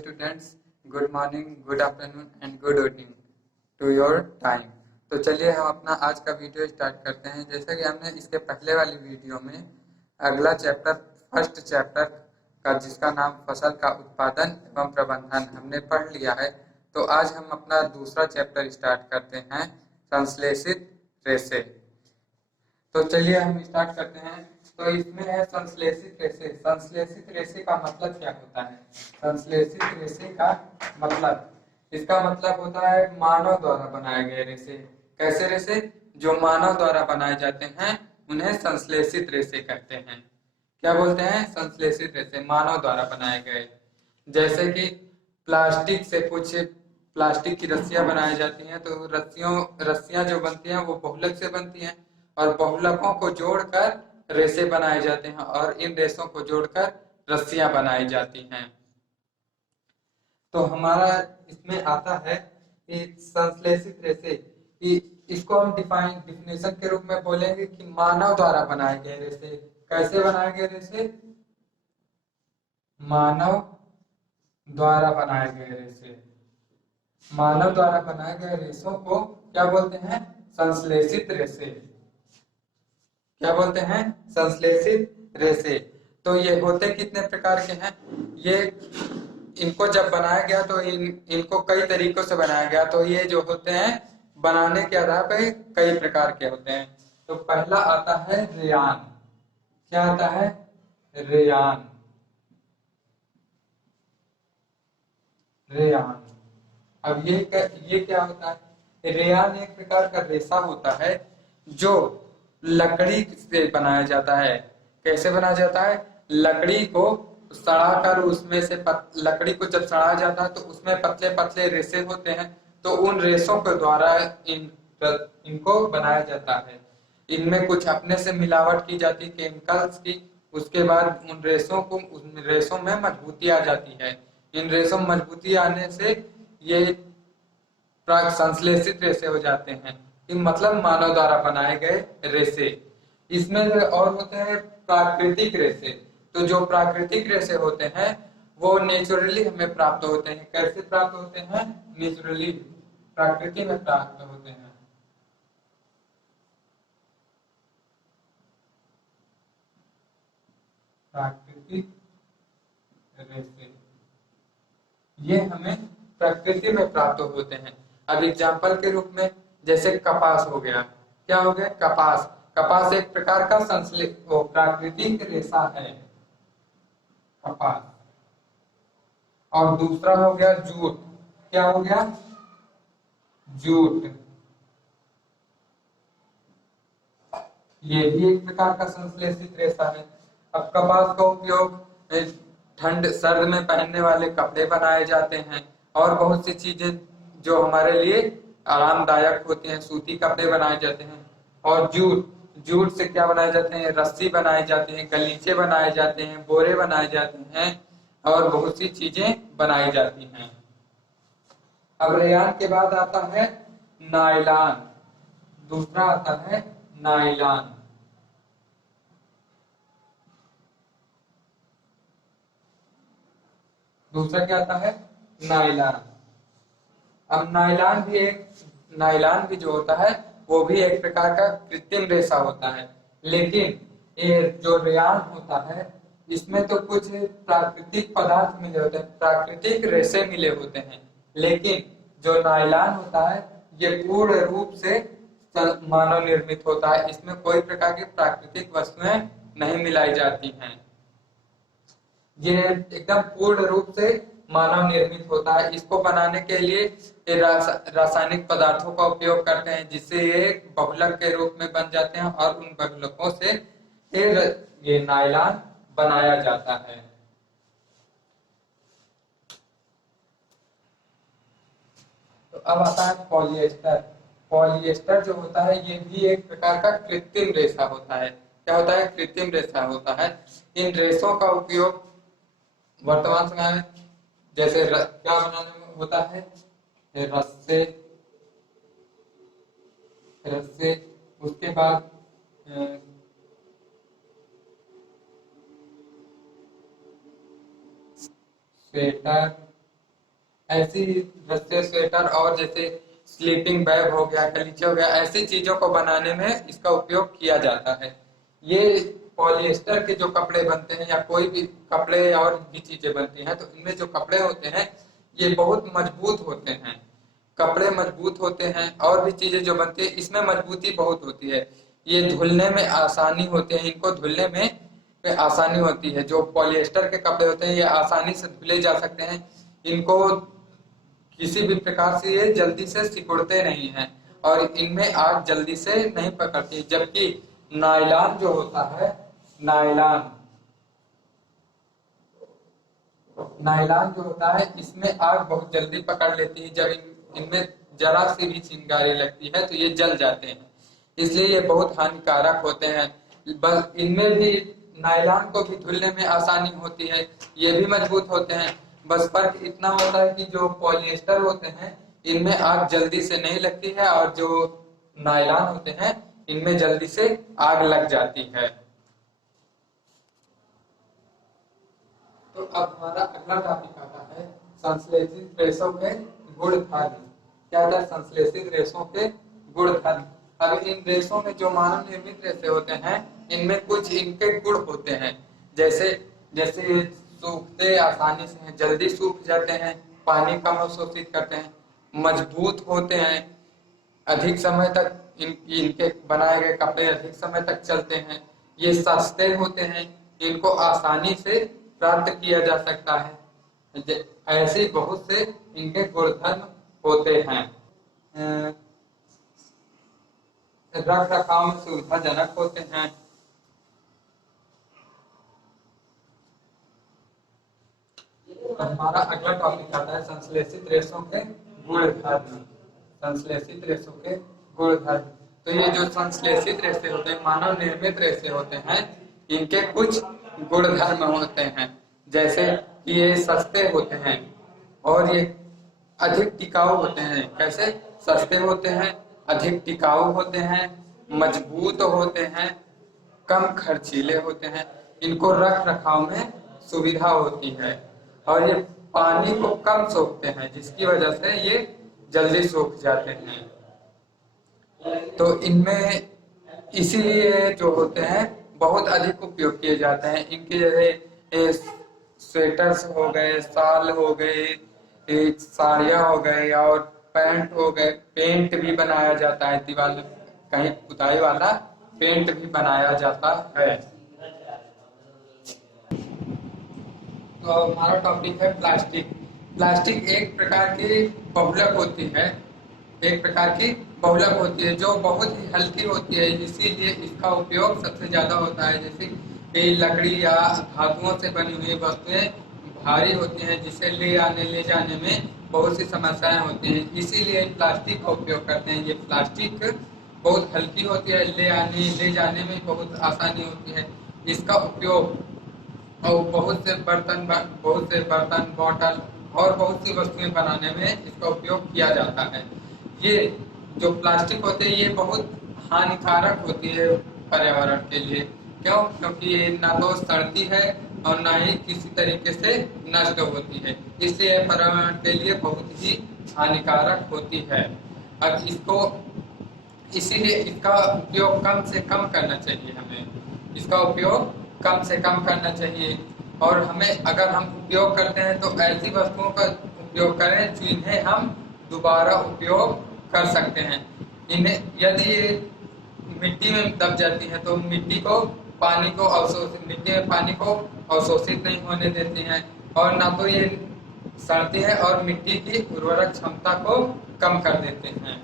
Students, good morning, good afternoon and good evening to your time. तो चलिए हम अपना आज का वीडियो स्टार्ट करते हैं। जैसा कि हमने इसके पहले वाली वीडियो में अगला चैप्टर, फर्स्ट चैप्टर का, जिसका नाम फसल का उत्पादन एवं प्रबंधन, हमने पढ़ लिया है। तो आज हम अपना दूसरा चैप्टर स्टार्ट करते हैं, संश्लेषित रेशे। तो चलिए हम स्टार्ट करते हैं। तो इसमें है संश्लेषित रेशे। संश्लेषित रेशे का मतलब क्या होता है? संश्लेषित रेशे का मतलब, इसका मतलब होता है मानव द्वारा बनाए गए रेशे। कैसे रेशे? जो मानव द्वारा बनाए जाते हैं उन्हें संश्लेषित रेशे कहते हैं। क्या बोलते हैं? संश्लेषित रेशे, मानव द्वारा बनाए गए। जैसे कि प्लास्टिक से कुछ प्लास्टिक की रस्सियां बनाई जाती हैं, तो रस्सियां जो बनती हैं वो बहुलक से बनती हैं, और बहुलकों को जोड़कर रेशे बनाए जाते हैं, और इन रेशों को जोड़कर रस्सियां बनाई जाती हैं। तो हमारा इसमें आता है कि संश्लेषित रेशे, कि इसको हम डिफिनेशन के रूप में बोलेंगे कि मानव द्वारा बनाए गए रेशे। कैसे बनाए गए रेशे? मानव द्वारा बनाए गए रेशे। मानव द्वारा बनाए गए रेशों को क्या बोलते हैं? संश्लेषित रेशे। क्या बोलते हैं? संश्लेषित रेशे। तो ये होते कितने प्रकार के हैं? ये इनको जब बनाया गया तो इनको कई तरीकों से बनाया गया। तो ये जो होते हैं बनाने के आधार पर कई प्रकार के होते हैं। तो पहला आता है रेयान। क्या आता है? रेयान। रेयान। अब ये क्या होता है? रेयान एक प्रकार का रेशा होता है जो लकड़ी से बनाया जाता है। कैसे बनाया जाता है? लकड़ी को सड़ाकर उसमें से लकड़ी को जब सड़ा जाता है तो उसमें पतले पतले रेशे होते हैं। तो उन रेशों के द्वारा इनको बनाया जाता है। इनमें कुछ अपने से मिलावट की जाती है, केमिकल्स की। उसके बाद उन रेशों में मजबूती आ जाती है। इन रेशों में मजबूती आने से ये संश्लेषित रेशे हो जाते हैं। मतलब मानव द्वारा बनाए गए रेशे। इसमें और होते हैं प्राकृतिक रेशे। तो जो प्राकृतिक रेशे होते हैं वो नेचुरली हमें प्राप्त होते हैं। कैसे प्राप्त होते हैं? नेचुरली, प्रकृति में प्राप्त होते हैं। प्राकृतिक रेशे ये हमें प्रकृति में प्राप्त होते हैं। अब एग्जाम्पल के रूप में जैसे कपास हो गया। क्या हो गया? कपास। कपास एक प्रकार का प्राकृतिक रेशा है, कपास। और दूसरा हो गया जूट। क्या हो गया? जूट। ये भी एक प्रकार का संश्लेषित रेशा है। अब कपास का उपयोग ठंड सर्द में पहनने वाले कपड़े बनाए जाते हैं, और बहुत सी चीजें जो हमारे लिए आरामदायक होती हैं, सूती कपड़े बनाए जाते हैं। और जूट, जूट से क्या बनाए जाते हैं? रस्सी बनाई जाती है, गलीचे बनाए जाते हैं, बोरे बनाए जाते हैं, और बहुत सी चीजें बनाई जाती हैं। अब रेयान के बाद आता है नायलॉन। दूसरा आता है नायलॉन। दूसरा क्या आता है? नायलॉन। अब नायलॉन भी जो होता है वो भी एक प्रकार का कृत्रिम रेशा होता है। लेकिन ये जो रेयान होता है इसमें तो कुछ प्राकृतिक पदार्थ मिले होते हैं, प्राकृतिक रेशे मिले होते हैं। लेकिन जो नायलॉन होता है ये पूर्ण रूप से मानव निर्मित होता है। इसमें कोई प्रकार की प्राकृतिक वस्तुएं नहीं मिलाई जाती हैं। ये एकदम पूर्ण रूप से मानव निर्मित होता है। इसको बनाने के लिए रासायनिक पदार्थों का उपयोग करते हैं, जिससे ये बहुलक के रूप में बन जाते हैं, और उन बहुलकों से ये नायलॉन बनाया जाता है। तो अब आता है पॉलिएस्टर। पॉलिएस्टर जो होता है ये भी एक प्रकार का कृत्रिम रेशा होता है। क्या होता है? कृत्रिम रेशा होता है। इन रेशों का उपयोग वर्तमान समय में जैसे क्या बनाने में होता है? रस्से। रस्से, उसके बाद स्वेटर, ऐसी रस्से, स्वेटर और जैसे स्लीपिंग बैग हो गया, गलीचे हो गया, ऐसी चीजों को बनाने में इसका उपयोग किया जाता है। ये पॉलिएस्टर के जो कपड़े बनते हैं या कोई भी कपड़े और भी चीजें बनती हैं, तो इनमें जो कपड़े होते हैं ये बहुत मजबूत होते हैं। कपड़े मजबूत होते हैं और भी चीजें जो बनती है इसमें मजबूती बहुत होती है। ये धुलने में आसानी होते हैं, इनको धुलने में पे आसानी होती है। जो पॉलिएस्टर के कपड़े होते हैं ये आसानी से धुले जा सकते हैं। इनको किसी भी प्रकार से ये जल्दी से सिकुड़ते नहीं हैं और इनमें आग जल्दी से नहीं पकड़ती। जबकि नायलॉन जो होता है, नायलॉन नायलॉन जो होता है इसमें आग बहुत जल्दी पकड़ लेती है। जब इनमें जरा सी भी चिंगारी लगती है तो ये जल जाते हैं, इसलिए ये बहुत हानिकारक होते हैं। बस इनमें भी नायलॉन को भी धुलने में आसानी होती है, ये भी मजबूत होते हैं। बस फर्क इतना होता है कि जो पॉलिएस्टर होते हैं इनमें आग जल्दी से नहीं लगती है और जो नायलॉन होते हैं इनमें जल्दी से आग लग जाती है। तो अब हमारा अगला टॉपिक आता है संश्लेषित रेशों के गुण धर्म। क्या था? संश्लेषित रेशों के गुण धर्म। अब इन रेशों में जो मानव निर्मित रेशे होते हैं इनमें कुछ इनके गुण होते हैं, जैसे जैसे सूखते आसानी से हैं, जल्दी सूख जाते हैं, पानी कम अवशोषित करते हैं, मजबूत होते हैं, अधिक समय तक इनके बनाए गए कपड़े अधिक समय तक चलते हैं, ये सस्ते होते हैं, इनको आसानी से प्राप्त किया जा सकता है। ऐसे बहुत से इनके गुणधर्म होते हैं। रख रखाव में सुविधाजनक होते हैं। हमारा अगला टॉपिक आता है संश्लेषित रेशों के गुणधर्म। संश्लेषित रेशों के गुणधर्म। तो ये जो संश्लेषित रेशे होते हैं, मानव निर्मित रेशे होते हैं, इनके कुछ गुणधर्म होते हैं, जैसे कि ये सस्ते होते हैं और ये अधिक टिकाऊ होते हैं। कैसे? सस्ते होते हैं, अधिक टिकाऊ होते हैं, मजबूत होते हैं, कम खर्चीले होते हैं, इनको रख रखाव में सुविधा होती है और ये पानी को कम सोखते हैं, जिसकी वजह से ये जल्दी सूख जाते हैं। तो इनमें इसीलिए जो होते हैं बहुत अधिक उपयोग किए जाते हैं। इनके जैसे स्वेटर्स हो गए, शाल हो गए, साड़ियाँ हो गए और पैंट हो गए। पेंट भी बनाया जाता है, दीवार कहीं पुताई वाला पेंट भी बनाया जाता है। तो हमारा टॉपिक है प्लास्टिक। प्लास्टिक एक प्रकार की बहुलक होती है, एक प्रकार की बहुलक होती है जो बहुत ही हल्की होती है, इसीलिए इसका उपयोग सबसे ज्यादा होता है। जैसे लकड़ी या धातुओं से बनी हुई वस्तुएं भारी होती हैं, जिसे ले आने ले जाने में बहुत सी समस्याएं होती हैं, इसीलिए प्लास्टिक का उपयोग करते हैं। ये प्लास्टिक बहुत हल्की होती है, ले आने ले जाने में बहुत आसानी होती है। इसका उपयोग और बहुत से बर्तन, बोतल और बहुत सी वस्तुएं बनाने में इसका उपयोग किया जाता है। ये जो प्लास्टिक होते हैं ये बहुत हानिकारक होती है पर्यावरण के लिए। क्यों? क्योंकि ये ना तो सड़ती है और ना ही किसी तरीके से नष्ट होती है, इसलिए पर्यावरण के लिए बहुत ही हानिकारक होती है। अब इसको इसीलिए इसका उपयोग कम से कम करना चाहिए। हमें इसका उपयोग कम से कम करना चाहिए और हमें, अगर हम उपयोग करते हैं तो ऐसी वस्तुओं का उपयोग करें जिन्हें हम दोबारा उपयोग कर सकते हैं। इन्हें यदि ये मिट्टी में दब जाती है तो मिट्टी में पानी को अवशोषित नहीं होने देती हैं और ना तो ये सड़ती है और मिट्टी की उर्वरक क्षमता को कम कर देते हैं।